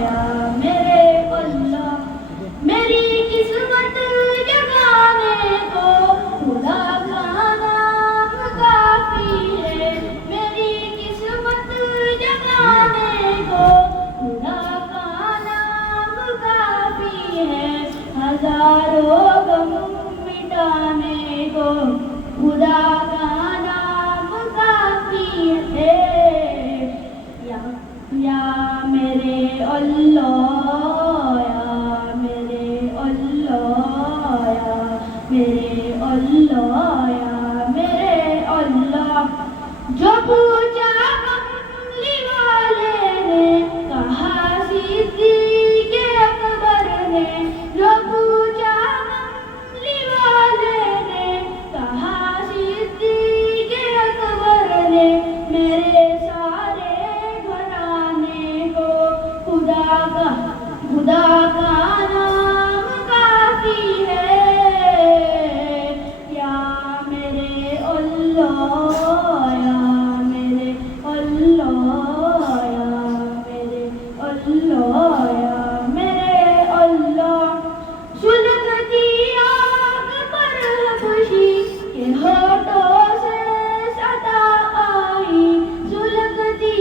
یا میرے اللہ، میری قسمت جگانے کو خدا کا نام کافی ہے، میری قسمت جگانے کو خدا کا نام کافی ہے، ہزاروں غم مٹانے کو خدا کا نام کافی ہے، یا میرے اللہ، یا میرے اللہ، یا میرے اللہ، یا میرے اللہ، جو پوچھا کملی والے نے کہا صدیق اکبر نے، جو پوچھا کملی والے نے کہا صدیق اکبر نے، میرے سارے گھرانے کو خدا کا نام کافی ہے، یا میرے اللہ، یا میرے اللہ، یا میرے اللہ، یا میرے اللہ، سلگتی آگ پر خوشی کے ہونٹوں سے صدا آئی، سلگتی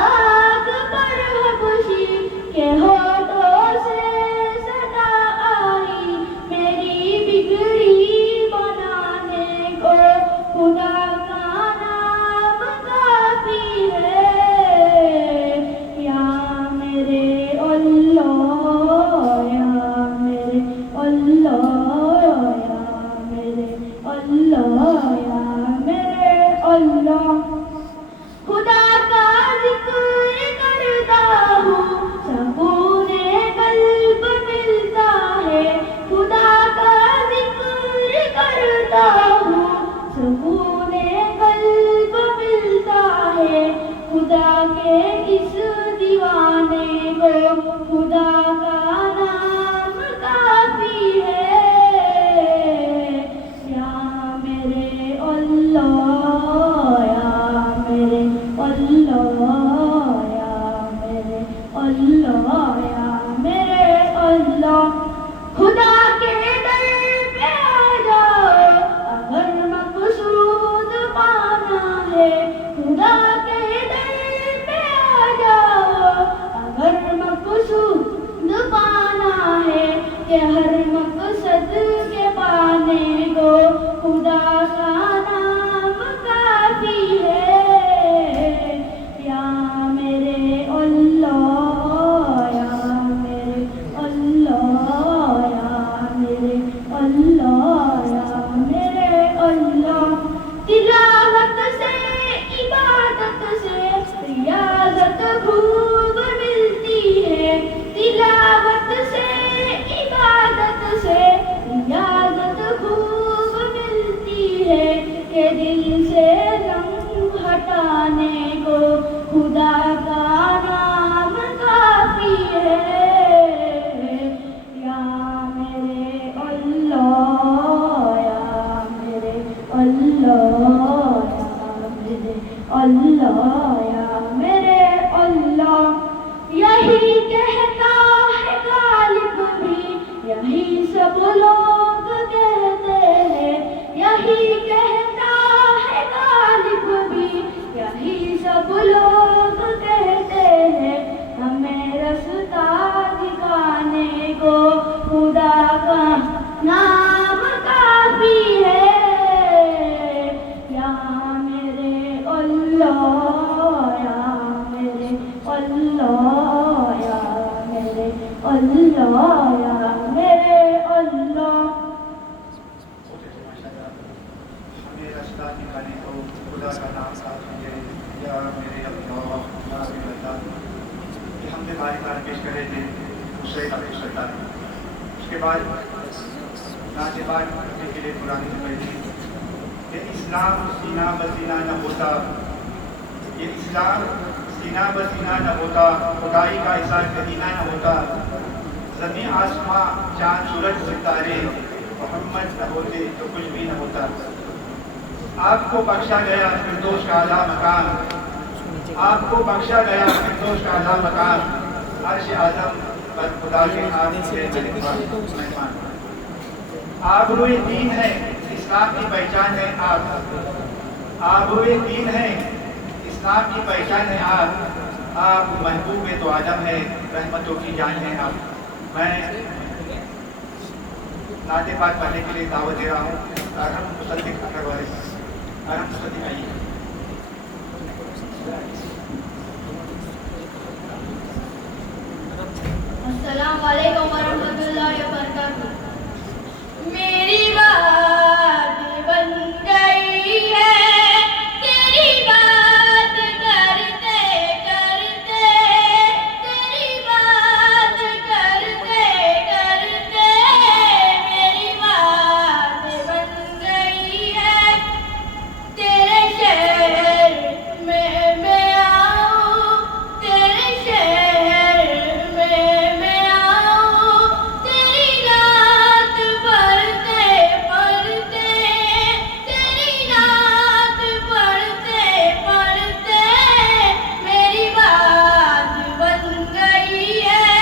آگ پر خوشی کے ہونٹوں سے صدا آئی، میری بگڑی بنانے کو خدا کا نام کافی ہے، یا میرے اللہ، یا میرے اللہ، یا میرے اللہ، یا میرے اللہ، خدا کا ذکر کرتا ہوں سکون قلب ملتا ہے، خدا کا ذکر کرتا ہوں سکون قلب ملتا ہے، خدا کے اس دیوانے کو خدا کا نام کافی ہے، یا میرے اللہ، یا میرے اللہ، یا میرے اللہ، یا میرے اللہ، خدا کے در پہ آ جاؤ اگر مقصود پانا ہے، خدا کے در پہ آ جاؤ اگر مقصود پانا ہے، کہ ہر مقصد کے پانے کو خدا کا نام کافی ہے، یا میرے اللہ، یا میرے اللہ، یا میرے اللہ، یا میرے اللہ، تلاوت سے عبادت سے ریاضت خوب ملتی ہے، تلاوت سے عبادت سے ریاضت خوب ملتی ہے، کہ دل سے رنگ ہٹانے کو خدا کا نام کافی ہے، یا میرے اللہ، یا میرے اللہ، یا میرے اللہ، یا میرے اللہ، یہی کہتا ہے غالب بھی، یہی سب لوگ کہتے ہیں، یہی کہتا ہے غالب بھی، یہی سب لوگ کہتے ہیں، ہمیں رستہ دکھانے کو خدا کا نام کافی ہے، یا میرے اللہ، یا میرے اللہ، یا میرے اللہ، یا میرے اللہ، ہمیں رستہ دکھانے کو خدا کا نام کافی ہے، یا میرے اللہ، یا میرے اللہ، کہ ہم نے بار پیش کرے تھے اس سے کافی سرکار، اس کے بعد ناچ بات کرنے کے لیے قرآن سے پڑھی کہ اسلام سینہ بسینہ نہ ہوتا، یہ اسلام سینہ بسینہ نہ ہوتا، خدائی کا احسان کبینہ نہ ہوتا، زمین آسماں چاند سورج ستارے محمد نہ ہوتے تو کچھ بھی نہ ہوتا۔ آپ کو بخشا گیا فردوس کا اعلیٰ مقام، آپ کو بخشا گیا فردوس کا اعلیٰ مقام، عرش اعظم پر خدا کے آپ کے مہمان. آبروئے دین ہے اسلام کی پہچان ہے آپ. آبروئے دین ہے اسلام کی پہچان ہے آپ محبوب تو عالم ہے رحمتوں کی جان ہے آپ. میں نعت پاک پڑھنے کے لیے دعوت دے رہا ہوں. ارحم مصدق اکروائے ارحم مصدق آئیے. السلام علیکم ورحمۃ اللہ وبرکاتہ. میری بات بن گئی ہے تیری بات کرتے کرتے, تیری بات کرتے کرتے میری بات بن گئی ہے. تیرے شہر میں آؤں, تیرے شہر میں آؤں, تیری نعت پڑھتے پڑھتے, تیری نعت پڑھتے پڑھتے میری بات بن گئی ہے.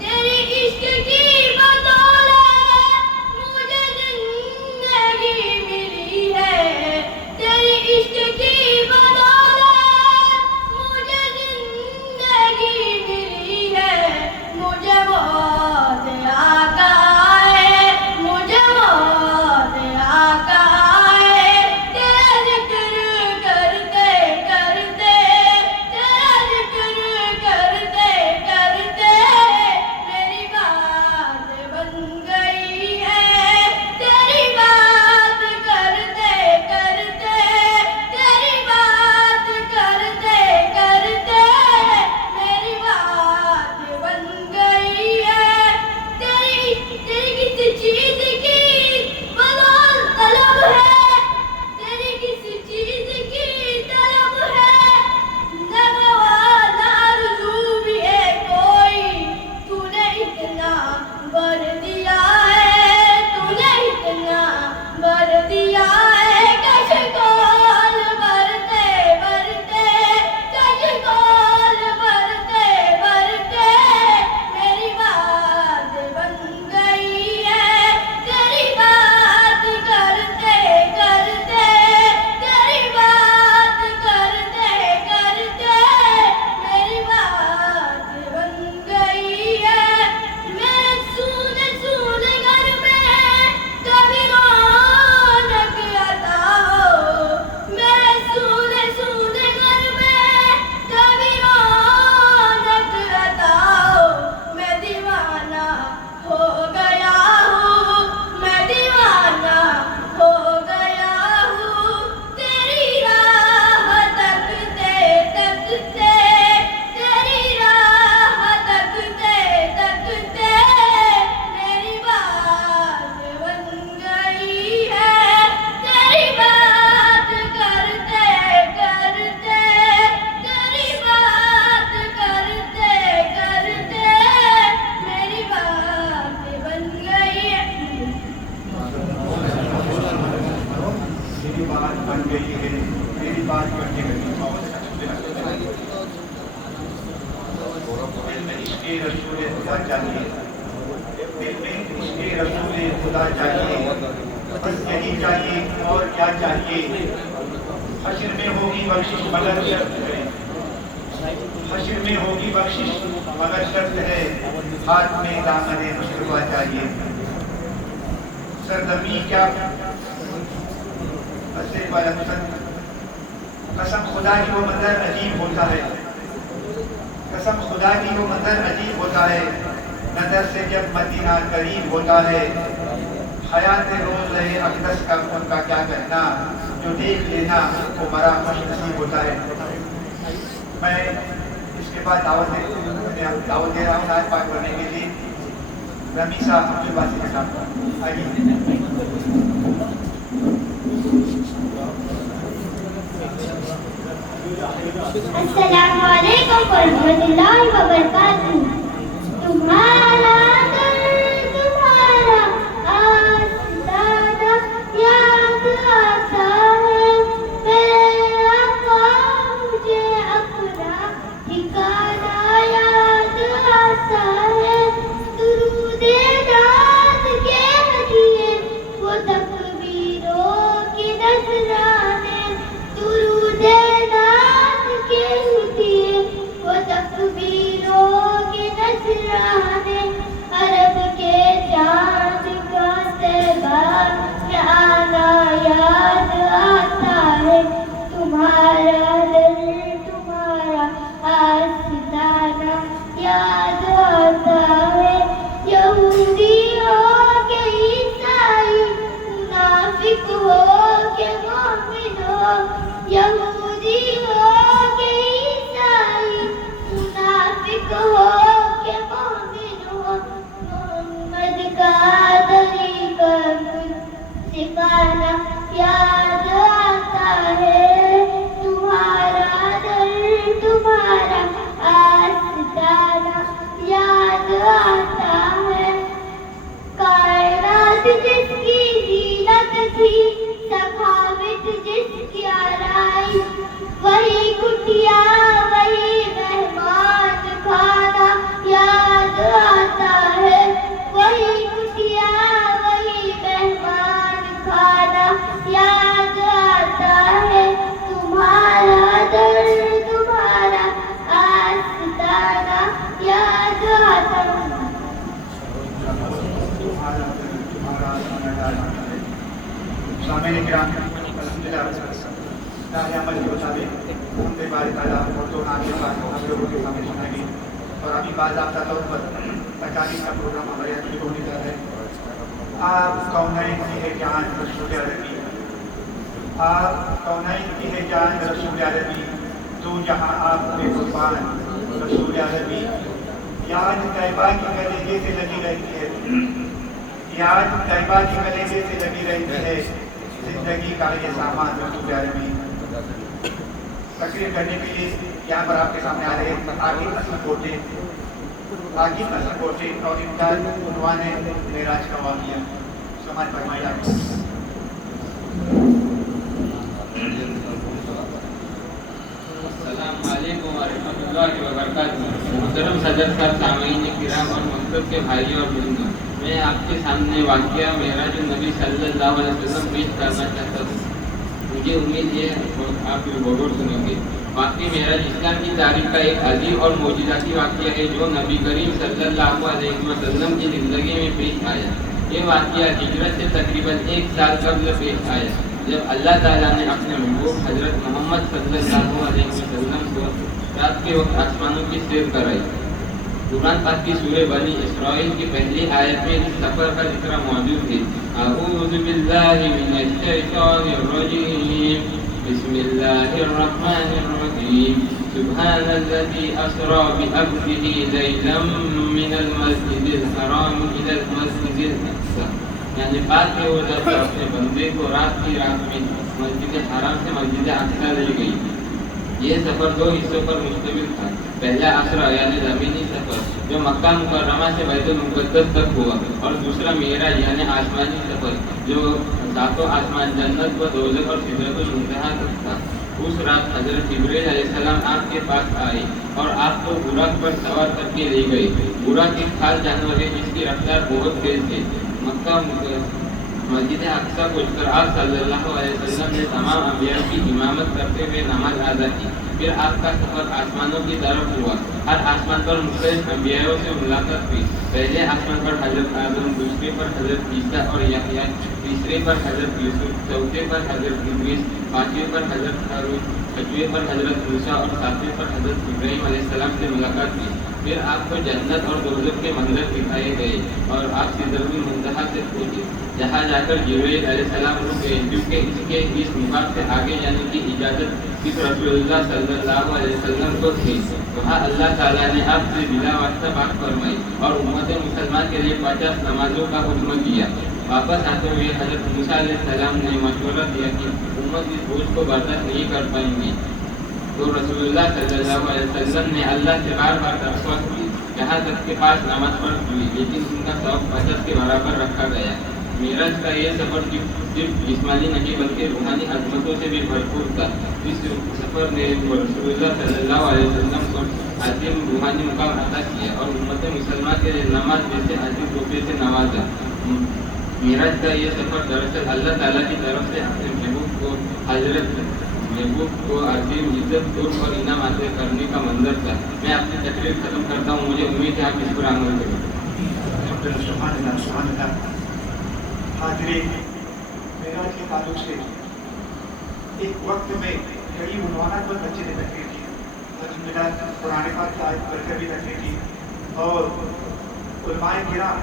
تیری عشق کی بدولت مجھے زندگی ملی ہے. تیری عشق کی بدولت مجھے زندگی ملی ہے. مجھے موت آقا آئے, مجھے موت آقا آئے, تیرا ذکر کرتے کرتے, تیرا ذکر کرتے کرتے میری بات بن گئی ہے. تیری بات کرتے کرتے, تیری بات کرتے کرتے میری بات بن گئی ہے. تیری کسی چیز کی بدول طلب ہے, تیری کسی چیز کی طلب ہے. نہ گواہ نہ آرزو بھی ہے کوئی, تو نے اتنا بر دیا ہے, تو نے اتنا بر دیا ہے. کشکول برتے برتے, کشکول برتے برتے میری بات بن گئی ہے. تیری بات کرتے کرتے, تیری بات کرتے کرتے میری بات بن گئی ہے. میرے سونے سونے گھر میں کبھی رونق عطا ہو, میرے سونے سونے گھر میں کبھی رونق عطا ہو. میں دیوانہ ہو گیا ہوں, میں دیوانہ ہو گیا ہوں. تیری راہ تکتے تکتے, تیری راہ تکتے تکتے میری بات بن گئی ہے. تیری بات کرتے کرتے, تیری بات کرتے کرتے میری بات بن گئی ہے. میری بات بن گئی ہے, میری بات بن گئی ہے. دل میں عشق رسول خدا چاہیے, دل میں عشق رسول خدا چاہیے. بس یہی چاہیے اور کیا چاہیے. حشر میں ہوگی بخشش مگر شرط ہے, حشر میں ہوگی بخشش مگر شرط ہے. ہاتھ میں دامن مصطفیٰ چاہیے. سرگرمی کیا قسم خدا کی وہ منظر عجیب ہوتا ہے, قسم خدا کی وہ منظر عجیب ہوتا ہے. نظر سے جب مدینہ قریب ہوتا ہے, حیات روز رہے اقدس کا ان کا کیا کہنا. جو دیکھ لینا وہ مرا خوش نصیب ہوتا ہے. میں اس کے بعد دعوت دے رہا ہوں نعت پاک پڑھنے کے لیے. رمی صاحب عبد الباسط کے ساتھ آئیے. السلام علیکم ورحمۃ اللہ وبرکاتہ. تمہارا در تمہارا آستانہ یاد آتا ہے. میرے آقا مجھے اپنا ٹھکانہ یاد یاد آتا ہے. یہودی ہو کہ عیسائی, منافق ہو کہ مومن ہو. یہودی ہو کہ عیسائی, منافق ہو کہ مومن ہو. محمد کا طریقہ سکھانا یاد آتا ہے. تمہارا در تمہارا آستانہ یاد آتا ہے. کائنات جس کی زینت تھی, سخاوت جس کی آرائی, وہی کٹیا وہی مہمان کھانا یاد آتا ہے. وہی کٹیا وہی مہمان کھانا یاد آتا ہے. تمہارا در تمہارا آستانہ یاد آتا ہے. سامعین کرام, الحمدللہ داہیہ عمل کے مطابق ہم نے باری تعالیٰ اور دو نام کے ساتھ ہم لوگوں کے سامنے سنا گئی, اور ابھی باضابطہ طور پر تقاریر کا پروگرام ہمارے یہاں شروع ہونے جا رہا ہے. آپ کونین کی ہے جان رسول عربی, آپ کونین کی ہے جان رسول عربی, تو جہاں آپ بے قربان رسول عربی. یاد طیبہ کی کلیجے سے لگی رہتی ہے, یاد طیبہ کی کلیجے سے لگی رہتی ہے, زندگی کا یہ سامان رسول عربی. تقریر کرنے کے لیے یہاں پر آپ کے سامنے آ رہے ہیں عاقب حسن کوٹے, عاقب حسن کوٹے, اور ان کا عنوان ہے معراج کا واقعہ. سمجھ فرمائیے آپ. السلام علیکم ورحمۃ اللہ وبرکاتہ. محترم صدر صاحب, سامعین کرام اور مکتب کے بھائی اور بہنوں, میں آپ کے سامنے واقعہ معراج النبی صلی اللہ علیہ وسلم پیش کرنا چاہتا ہوں. مجھے امید ہے آپ بغور سنیں گے. واقعی معراج اسلام کی تاریخ کا ایک عظیم اور معجزاتی واقعہ ہے جو نبی کریم صلی اللہ علیہ وسلم کی زندگی میں پیش آیا. یہ واقعہ ہجرت سے تقریباً 1 سال قبل پیش آیا, جب اللہ تعالیٰ نے اپنے محبوب حضرت محمد صلی اللہ علیہ وسلم کو رات کے وقت آسمانوں کی سیر کرائی. قرآن پاک کی سورہ بنی اسرائیل کی پہلی آیت میں اس سفر کا ذکر موجود ہے. اعوذ باللہ من الشیطان الرجیم, بسم اللہ الرحمن الرحیم. سبحان الذی اسری بعبده لیلا من المسجد الحرام الی المسجد الاقصی. یعنی بات ہے وہ جب اپنے بندے کو رات کی رات میں مسجد حرام سے مسجد اقصی لے گئی. یہ سفر 2 حصوں پر مشتمل تھا. پہلا اسرا یعنی زمینی سفر جو مکہ مکرمہ سے بیت المقدس تک ہوا, اور دوسرا معراج یعنی آسمانی سفر جو 7 آسمان, جنت و دوزخ اور سدرۃ المنتہا تک تھا. اس رات حضرت جبرائیل علیہ السلام آپ کے پاس آئے اور آپ کو براق پر سوار کر کے لے گئے. براق ایک خاص جانور ہے جس کی رفتار بہت تیز ہے. مکہ مسجد اقصی پہنچ کر آپ صلی اللہ علیہ وسلم نے تمام انبیاء کی امامت کرتے ہوئے نماز ادا کی. پھر آپ کا سفر آسمانوں کی طرف ہوا. ہر آسمان پر مختلف انبیاءوں سے ملاقات ہوئی. پہلے آسمان پر حضرت آدم, دوسرے پر حضرت عیسیٰ اور یحییٰ, تیسرے پر حضرت یوسف, چوتھے پر حضرت ادریس, پانچویں پر حضرت ہارون, چھٹویں پر حضرت موسیٰ اور ساتویں پر حضرت ابراہیم علیہ السلام سے ملاقات کی. پھر آپ کو جنت اور دوزخ کے منظر دکھائے گئے اور آپ سدرۃ المنتہا سے پہنچے, جہاں جا کر جبرائیل علیہ السلام رک گئے, کیونکہ اس مقام سے آگے جانے کی اجازت صرف رسول اللہ صلی اللہ علیہ وسلم کو تھی. وہاں اللہ تعالیٰ نے آپ سے بلا واسطہ بات فرمائی اور امت مسلمان کے لیے 50 نمازوں کا حکم دیا. واپس آتے ہوئے حضرت موسیٰ علیہ السلام نے مشورہ دیا کہ امت اس بوجھ کو برداشت نہیں کر پائیں گی, تو رسول اللہ صلی اللہ علیہ وسلم نے اللہ سے بار بار درخواست کی, یہاں تک کے پاس نماز پڑھ ہوئی, لیکن ان کا ثواب 50 کے برابر رکھا گیا. معراج کا یہ سفر صرف جسمانی نہیں بلکہ روحانی عظمتوں سے بھی بھرپور تھا. اس سفر نے رسول اللہ صلی اللہ علیہ وسلم کو عظیم روحانی مقام عطا کیا اور امت مسلمہ کے لیے نماز جیسے عظیم تحفے سے نوازا. معراج کا یہ سفر دراصل اللہ تعالیٰ کی طرف سے اپنے محبوب کو عظیم عزت قرب اور انعام حاصل کرنے کا منظر تھا. میں اپنی تقریر ختم کرتا ہوں. مجھے امید ہے آپ اس پر عمل کریں. حاضرین, معراج کے تعلق سے ایک وقت میں کئی عنوانات پر بچے نے تقریر کی. الحمدللہ قرآن پاک کی آیت پڑھ کر بھی تقریر کی, اور علماء کرام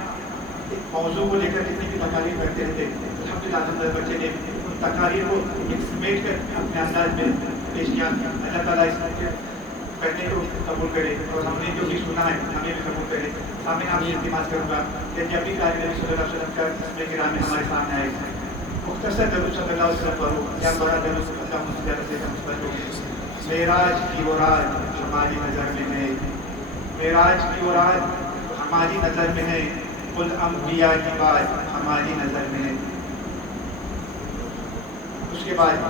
ایک موضوع کو لے کر جتنی بھی تقاریر کرتے رہتے الحمدللہ بچے نے ان تقاریر کو ایک سمیٹ کر اپنے انداز میں پیش کیا. اللہ تعالیٰ اس کرنے کو قبول کرے اور ہم نے جو بھی سنا ہے ہمیں بھی قبول کرے. سامنے آپ سے التماس کروں گا کہ جب بھی طالب علم صلی اللہ علیہ وسلم کا اسم کرام میں ہمارے سامنے آئے مختصر درود صلی اللہ علیہ وسلم پڑھو یا بڑا درود اللہ مصطفیٰ سے مثبت ہو. معراج کی وہ رات ہماری نظر میں ہے, معراج کی وہ رات ہماری نظر میں ہے, کل انبیاء کی بات ہماری نظر میں ہے. اس کے بعد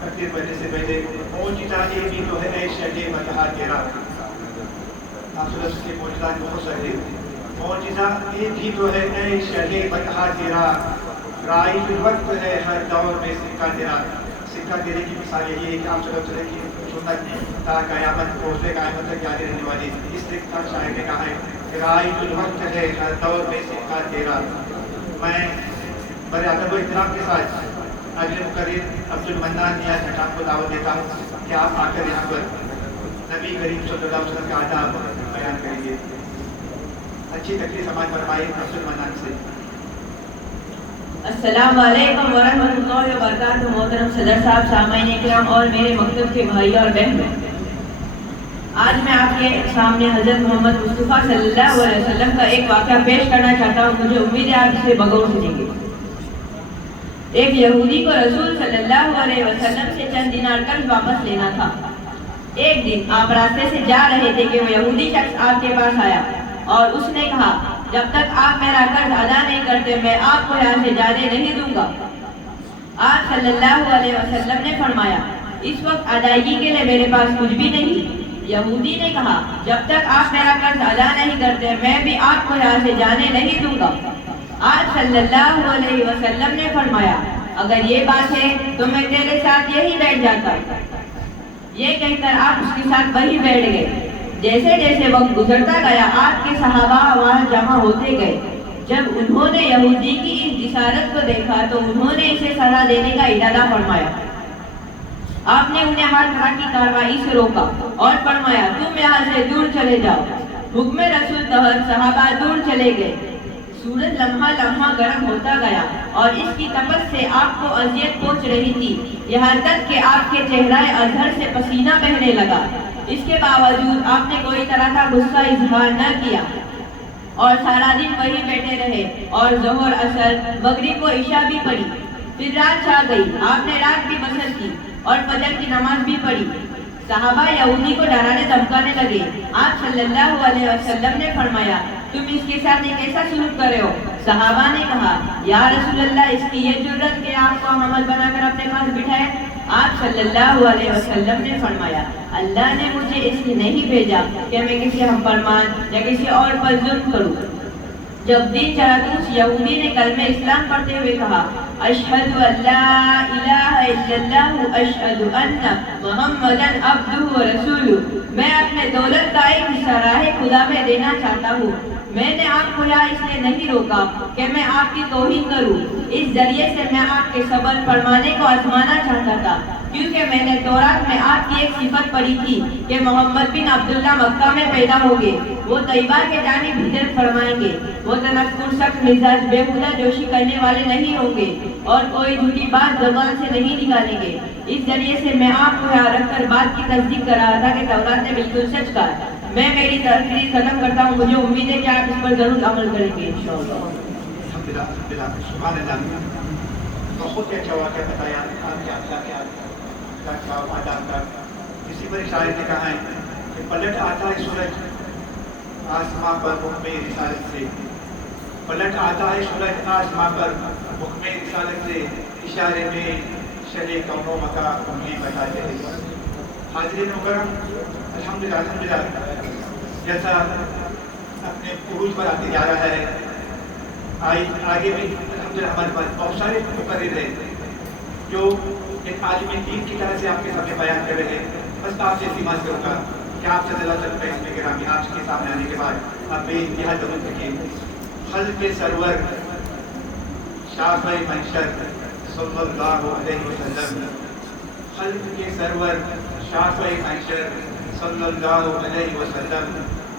تقریر پڑھنے سے پہلے موجودہ یہ بھی تو ہے اے شہر بتہا تیرا. آپ صلی اللہ علیہ وسلم کے موجودات بہت سارے. موجودہ یہ بھی تو ہے اے شہر بتہا تیرا, رائی وقت ہے ہر دور میں سکہ تیرا. سکہ تیرے کی مثال یہی ہے کہ آپ صلی اللہ علیہ وسلم کی سنت تا قیامت پہنچے قیامت تک یاد رہنے والی. اس طرح شاعر نے کہا ہے رائی الوقت ہے ہر دور میں سکہ تیرا. میں بڑے ادب و احترام کے ساتھ اگلے مقرر عبد المنان نیاز حکام کو دعوت دیتا ہوں کہ آپ آ کر یہاں پر نبی کریم صلی اللہ علیہ وسلم کا آداب بیان کریں گے. اچھی تقریر سماعت فرمائے عبد المنان سے. السلام علیکم ورحمۃ اللہ وبرکاتہ. محترم صدر صاحب, سامعین کرام اور میرے مکتب کے بھائی اور بہنوں, آج میں آپ کے سامنے حضرت محمد مصطفیٰ صلی اللہ علیہ وسلم کا ایک واقعہ پیش کرنا چاہتا ہوں. مجھے امید ہے آپ اسے بغور سنیں گے. ایک یہودی کو رسول صلی اللہ علیہ وسلم سے چند دینار قرض واپس لینا تھا. ایک دن آپ راستے سے جا رہے تھے کہ وہ یہودی شخص آپ کے پاس آیا اور اس نے کہا جب تک آپ میرا قرض ادا نہیں کرتے میں آپ کو یہاں سے جانے نہیں دوں گا. آپ صلی اللہ علیہ وسلم نے فرمایا اس وقت ادائیگی کے لیے میرے پاس کچھ بھی نہیں. یہودی نے کہا جب تک آپ میرا قرض ادا نہیں کرتے میں بھی آپ کو یہاں سے جانے نہیں دوں گا. آپ صلی اللہ علیہ وسلم نے فرمایا اگر یہ بات ہے تو میں تیرے ساتھ یہی بیٹھ جاتا. یہ کہہ کر آپ اس کے ساتھ وہی بیٹھ گئے. جیسے جیسے وقت گزرتا گیا آپ کے صحابہ وہاں جمع ہوتے گئے. جب انہوں نے یہودی کی اس جسارت کو دیکھا تو انہوں نے اسے سزا دینے کا ارادہ فرمایا. آپ نے انہیں ہر طرح کی کارروائی سے روکا اور فرمایا تم یہاں سے دور چلے جاؤ. حکم رسول تحت صحابہ دور چلے گئے. سورج لمحہ لمحہ گرم ہوتا گیا اور اس کی تپش سے آپ کو اذیت پہنچ رہی تھی, یہاں تک کہ آپ کے چہرہ اظہر سے پسینہ بہنے لگا. اس کے باوجود آپ نے کوئی طرح کا غصہ اظہار نہ کیا اور سارا دن وہی بیٹھے رہے اور ظہر اثر مغرب و عشاء بھی پڑھی. پھر رات چھا گئی, آپ نے رات بھی بسر کی اور فجر کی نماز بھی پڑھی. صحابہ یہودی کو ڈرانے دھمکانے لگے. آپ صلی اللہ علیہ وسلم نے فرمایا تم اس کے ساتھ یہ کیسا سلوک کر رہے ہو؟ صحابہ نے کہا یا رسول اللہ اس کی یہ جرت کہ آپ کو حمل بنا کر اپنے پاس بٹھائے. آپ صلی اللہ علیہ وسلم نے فرمایا اللہ نے مجھے اس لیے نہیں بھیجا کہ میں کسی ہم فرمان یا کسی اور پر ظلم کروں. جب دن چڑھا تو اس یہودی نے کلمہ اسلام پڑھتے ہوئے کہا اشہد ان لا الہ الا اللہ اشہد ان محمدا عبدہ ورسولہ. میں اپنے دولت کا ایک حصہ راہ خدا میں دینا چاہتا ہوں. میں نے آپ کو یہاں اس لیے نہیں روکا کہ میں آپ کی توہین کروں. اس ذریعے سے میں آپ کے صبر فرمانے کو آزمانا چاہتا تھا کیونکہ میں نے تورات میں آپ کی ایک صفت پڑھی تھی کہ محمد بن عبداللہ مکہ میں پیدا ہوگے. وہ طیبہ کے جانب ہجرت فرمائیں گے. وہ تنکر سخت مزاج بےہودہ جوشی کرنے والے نہیں ہوں گے اور کوئی جھوٹی بات زبان سے نہیں نکالیں گے. اس ذریعے سے میں آپ کو یہاں رکھ کر بات کی تصدیق کر رہا تھا کہ تورات نے بالکل سچ کہا. میں میری تقریر ختم کرتا ہوں. مجھے امید ہے کہ آپ اس پر ضرور عمل کریں گے انشاءاللہ. سبحان اللہ. بہت ہی اچھا واقعہ بتایا کسی پر شاعر نے کہا ہے کہ پلٹ آتا ہے سورج آسماں پر حکم رسالت سے. پلٹ آتا ہے سورج آسماں پر حکم رسالت سے. اشارے میں شرع کون و مکا انگلی بتاتے ہیں. حاضرین مکرم الحمدللہ جیسا اپنے عروج پر آتے جا رہا ہے. آگے بھی الحمدللہ ہمارے پاس بہت سارے مقرر ہیں جو ایک عالم دین کی طرح سے آپ کے سامنے بیان کر رہے ہیں. بس آپ سے التماس کروں گا کہ آپ صلی اللہ علیہ وسلم کا اسم گرامی آپ کے سامنے آنے کے بعد آپ بے انتہا ضرور رکھیں. خلق سرور شافع محشر صلی اللہ علیہ وسلم. خلق کے سرور شافع محشر صلی اللہ علیہ وسلم.